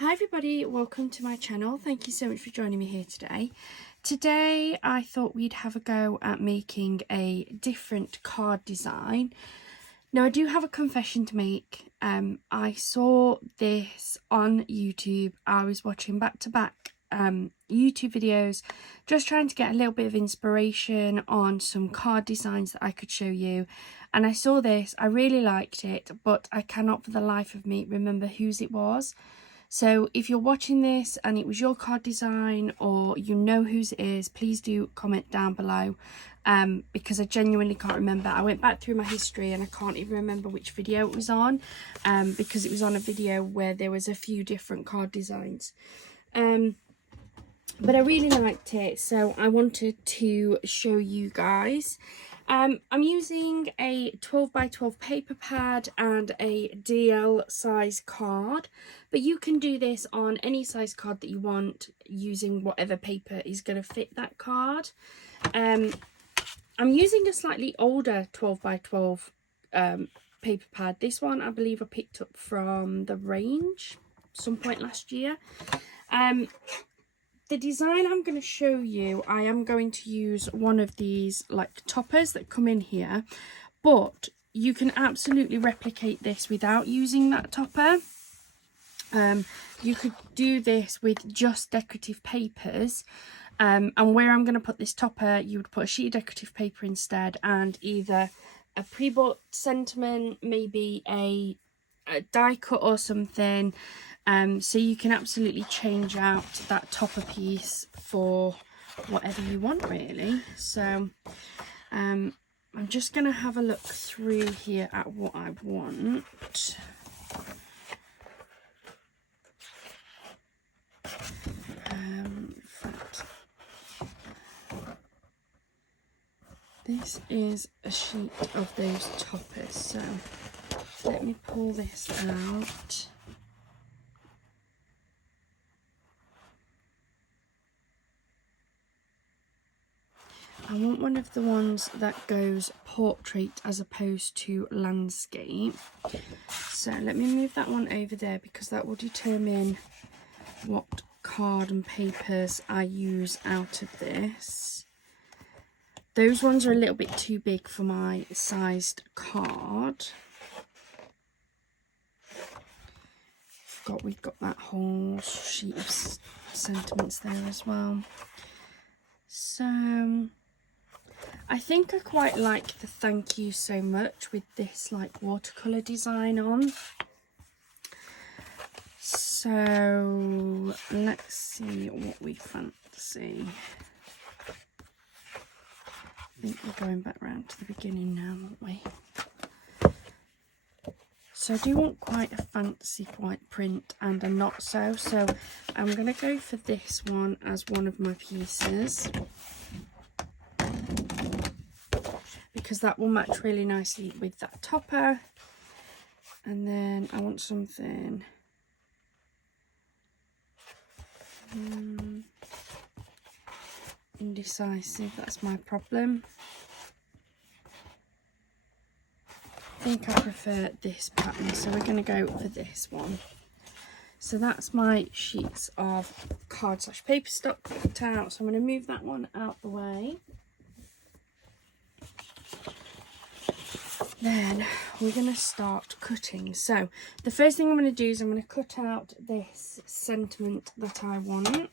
Hi everybody, welcome to my channel. Thank you so much for joining me here today. Today I thought we'd have a go at making a different card design. Now I do have a confession to make. I saw this on YouTube. I was watching back-to-back YouTube videos, just trying to get a little bit of inspiration on some card designs that I could show you. And I saw this, I really liked it, but I cannot for the life of me remember whose it was. So if you're watching this and it was your card design or you know whose it is, please do comment down below, because I genuinely can't remember. I went back through my history and I can't even remember which video it was on, because it was on a video where there was a few different card designs. But I really liked it, so I wanted to show you guys. I'm using a 12 by 12 paper pad and a DL size card, but you can do this on any size card that you want using whatever paper is going to fit that card. I'm using a slightly older 12 by 12 paper pad. This one I believe I picked up from the range some point last year. The design I'm going to show you, I am going to use one of these like toppers that come in here, but you can absolutely replicate this without using that topper. You could do this with just decorative papers, and where I'm going to put this topper, you would put a sheet of decorative paper instead, and either a pre-bought sentiment, maybe a die cut or something. So you can absolutely change out that topper piece for whatever you want, really. So I'm just going to have a look through here at what I want. This is a sheet of those toppers, so let me pull this out. I want one of the ones that goes portrait as opposed to landscape. So let me move that one over there, because that will determine what card and papers I use out of this. Those ones are a little bit too big for my sized card. We've got that whole sheet of sentiments there as well. So I think I quite like the thank you so much with this like watercolour design on. So let's see what we fancy. I think we're going back round to the beginning now, aren't we? So I do want quite a fancy white print and a not so. So I'm going to go for this one as one of my pieces, because that will match really nicely with that topper. And then I want something indecisive, that's my problem. I think I prefer this pattern, so we're going to go for this one. So that's my sheets of card / paper stock cut out, so I'm going to move that one out the way. Then we're going to start cutting. So the first thing I'm going to do is I'm going to cut out this sentiment that I want.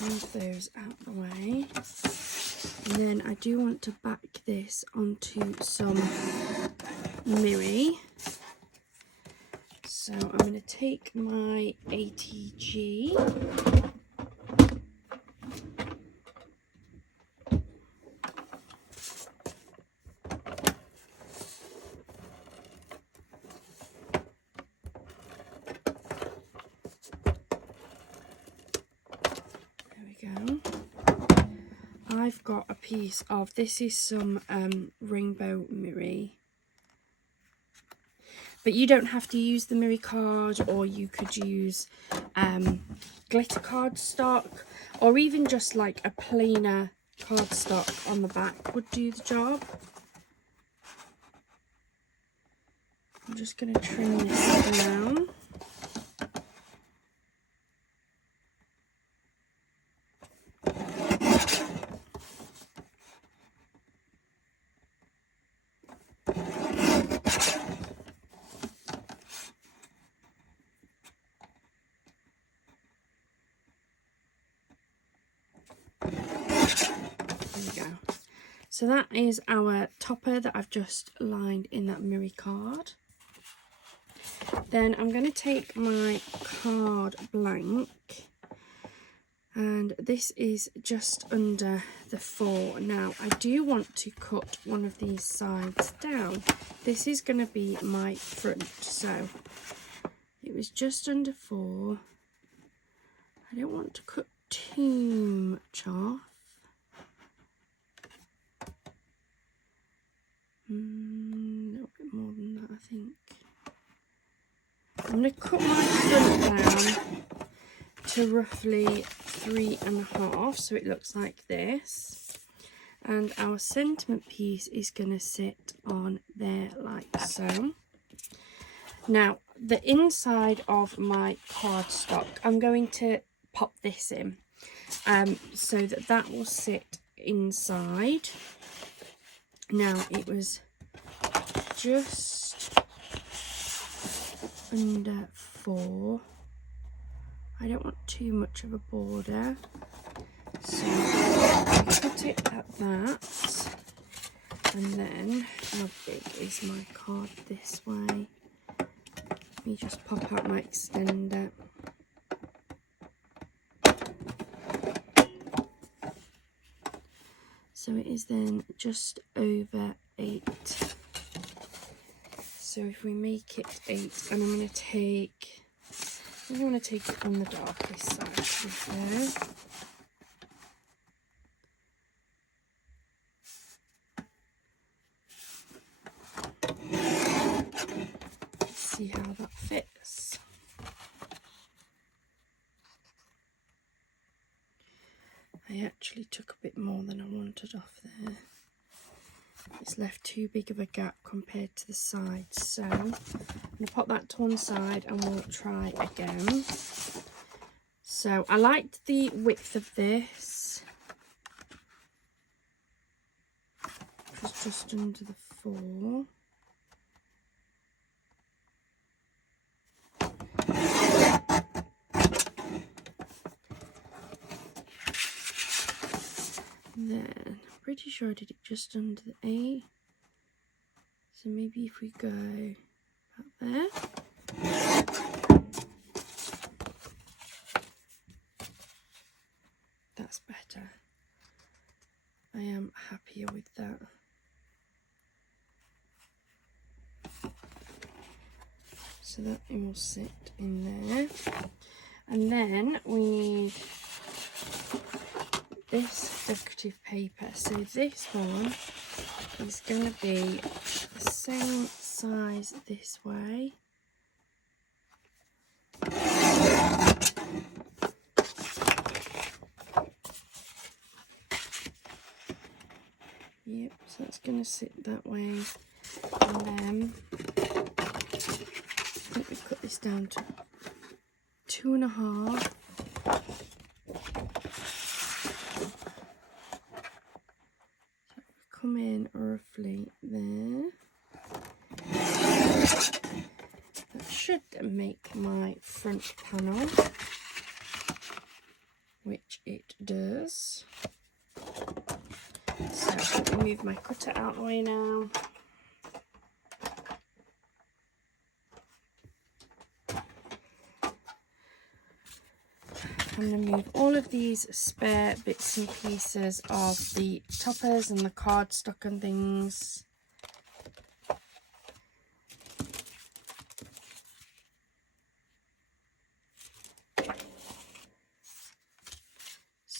Move those out the way, and then I do want to back this onto some mirri. So I'm going to take my ATG, I've got a piece of, this is some Rainbow Miri. But you don't have to use the Miri card, or you could use glitter cardstock, or even just like a plainer cardstock on the back would do the job. I'm just going to trim this down. So that is our topper that I've just lined in that Miri card. Then I'm going to take my card blank, and this is just under the 4. Now I do want to cut one of these sides down. This is going to be my front, so it was just under 4. I don't want to cut too much off. A little bit more than that, I think. I'm going to cut my front down to roughly 3.5, so it looks like this. And our sentiment piece is going to sit on there like so. Now, the inside of my cardstock, I'm going to pop this in so that that will sit inside. Now, it was just under 4. I don't want too much of a border, so I cut it at that. And then, how big is my card this way? Let me just pop out my extender. So it is then just over 8. So if we make it 8, and I'm going to take, I want to take it on the darkest side, to be fair. Let's see how that fits. I actually took a bit more than I wanted off there. It's left too big of a gap compared to the sides, so I'm going to pop that to one side and we'll try again. So I liked the width of this. It was just under the 4. Then I'm pretty sure I did it just under the 8. So maybe if we go about there. That's better. I am happier with that. So that it will sit in there. And then we need this decorative paper. So this one is going to be the same size this way. Yep, so it's going to sit that way. And then I think we cut this down to 2.5. Come in roughly there. That should make my front panel, which it does. So let me move my cutter out of the way now. I'm going to move all of these spare bits and pieces of the toppers and the cardstock and things.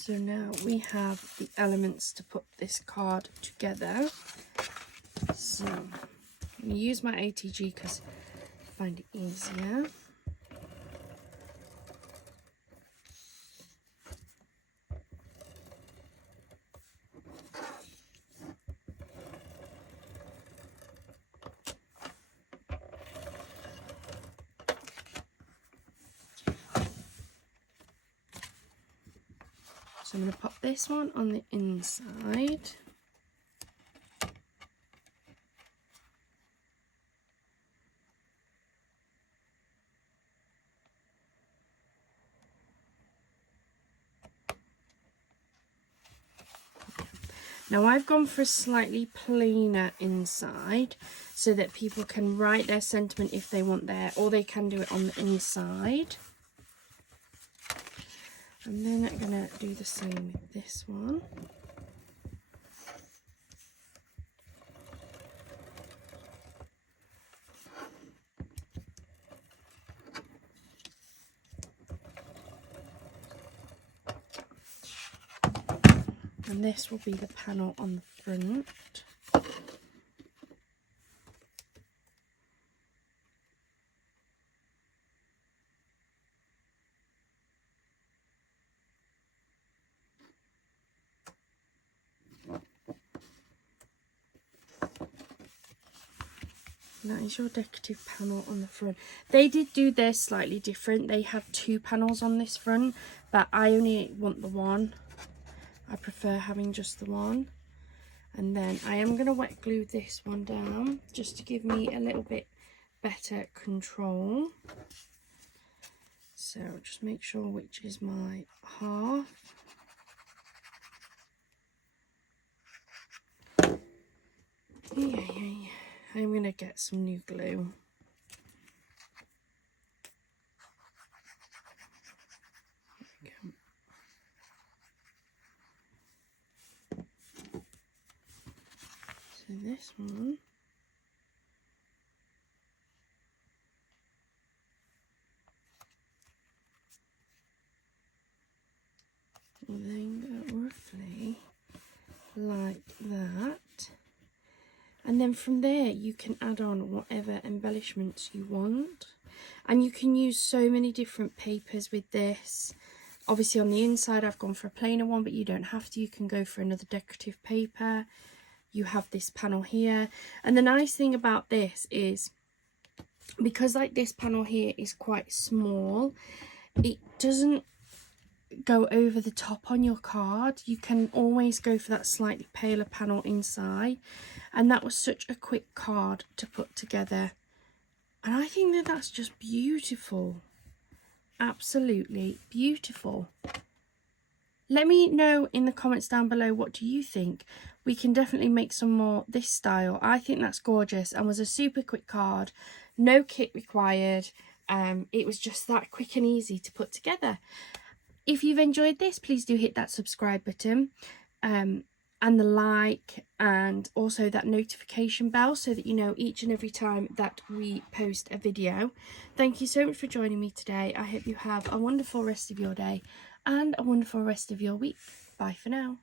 So now we have the elements to put this card together. So I'm going to use my ATG because I find it easier. So I'm going to pop this one on the inside. Now I've gone for a slightly plainer inside so that people can write their sentiment if they want there, or they can do it on the inside. And then I'm going to do the same with this one. And this will be the panel on the front. That is your decorative panel on the front. They did do theirs slightly different. They have 2 panels on this front, but I only want the one. I prefer having just the one. And then I am going to wet glue this one down just to give me a little bit better control. So just make sure which is my half. Yeah. I'm going to get some new glue. There we go. So this one will then go roughly like that. And then from there you can add on whatever embellishments you want. And you can use so many different papers with this. Obviously on the inside I've gone for a plainer one, but you don't have to. You can go for another decorative paper. You have this panel here. And the nice thing about this is, because like this panel here is quite small, it doesn't go over the top on your card. You can always go for that slightly paler panel inside. And that was such a quick card to put together. And I think that that's just beautiful. Absolutely beautiful. Let me know in the comments down below, what do you think? We can definitely make some more this style. I think that's gorgeous and was a super quick card. No kit required. It was just that quick and easy to put together. If you've enjoyed this, please do hit that subscribe button. And the like, and also that notification bell so that you know each and every time that we post a video. Thank you so much for joining me today. I hope you have a wonderful rest of your day and a wonderful rest of your week. Bye for now.